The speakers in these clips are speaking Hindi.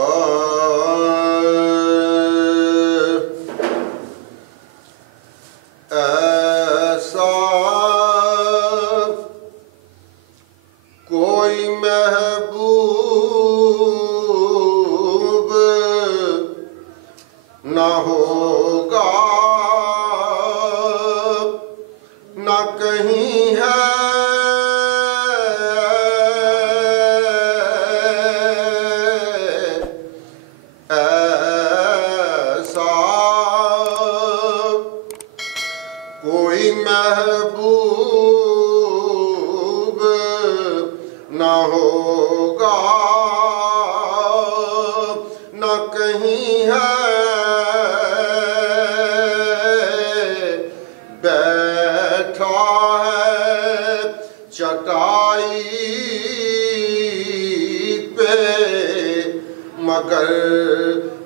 ऐसा कोई महबूब न होगा, न कहीं है कोई महबूब न होगा, न कहीं है। बैठा है चटाई पे मगर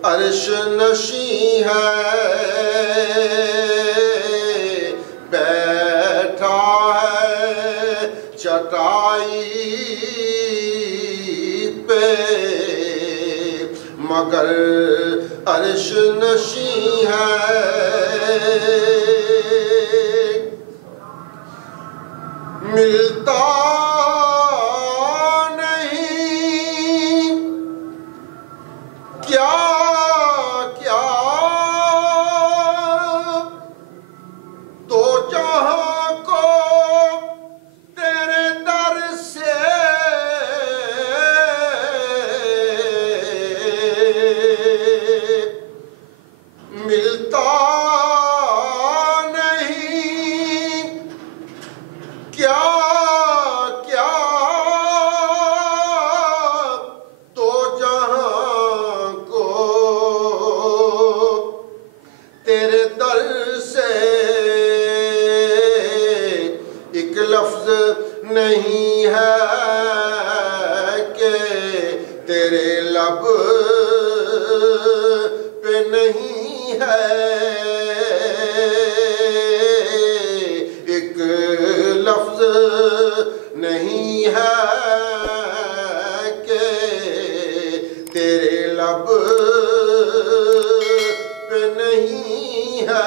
अर्श नशी है। बैठा है चटाई पे मगर अर्श नशी है। मिलता नहीं क्या क्या तो जहां को तेरे दर से मिलता नहीं क्या क्या तो जहां को तेरे दर से एक लफ्ज नहीं है कि तेरे लब पे नहीं है। एक लफ्ज नहीं है कि तेरे लब पे नहीं है।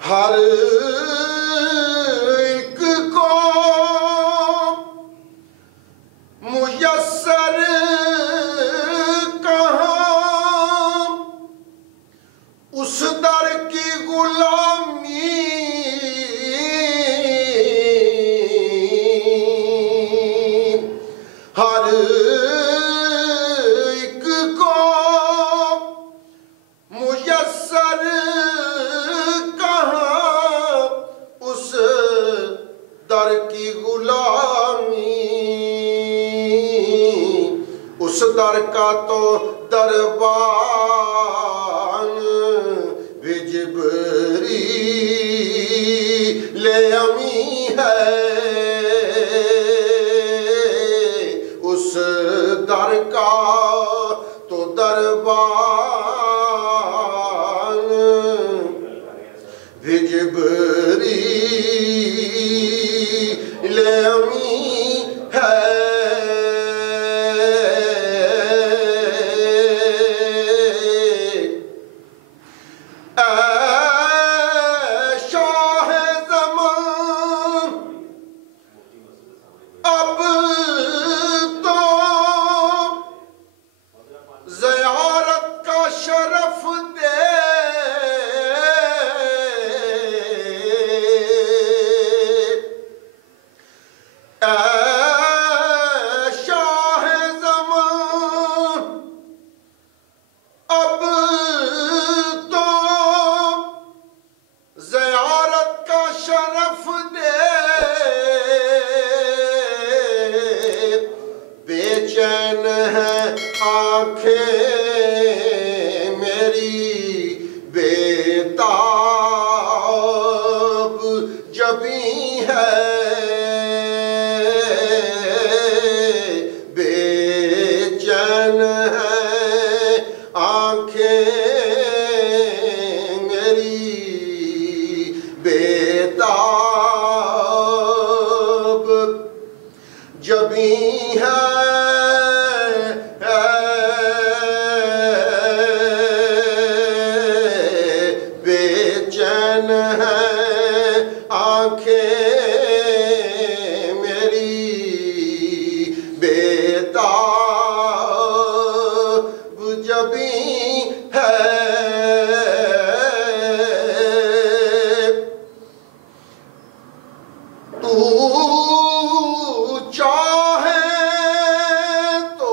हर एक को मुयस्सर कहाँ उस दर की गुलामी। हर एक को मुयस्सर उस दर की गुलामी। उस दर का तो दरबान भी जिब्रील अमी है। उस दर का तो दरबान भी जिब्रील अमी है। शाह ज़मां जबी है बेचैन है आंखें मेरी बेताब जबी है तू चाहे तो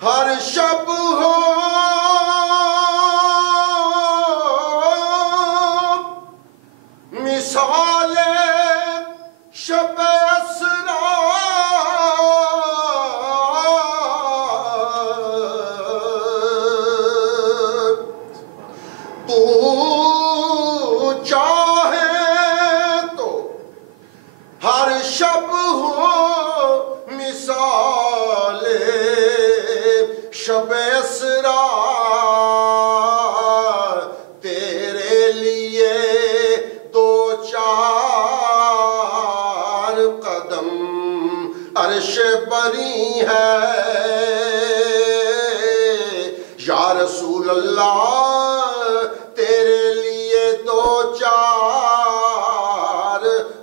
हर शब हो मिसाल शब असरा तू चाहे तो हर शब हो मिसाल शब असरा तेरे लिए दो चार कदम अर्श बरी है या रसूल अल्लाह तेरे लिए दो चार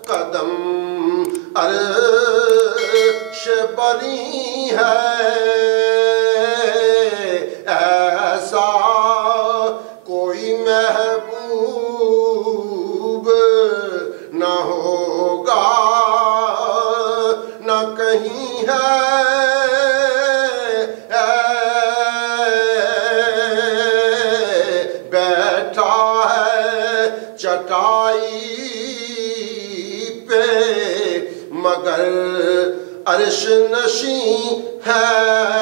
कदम अर्श बरी है ऐसा कोई महबूब न होगा न कहीं है बैठा है चटाई पे मगर अर्श नशी है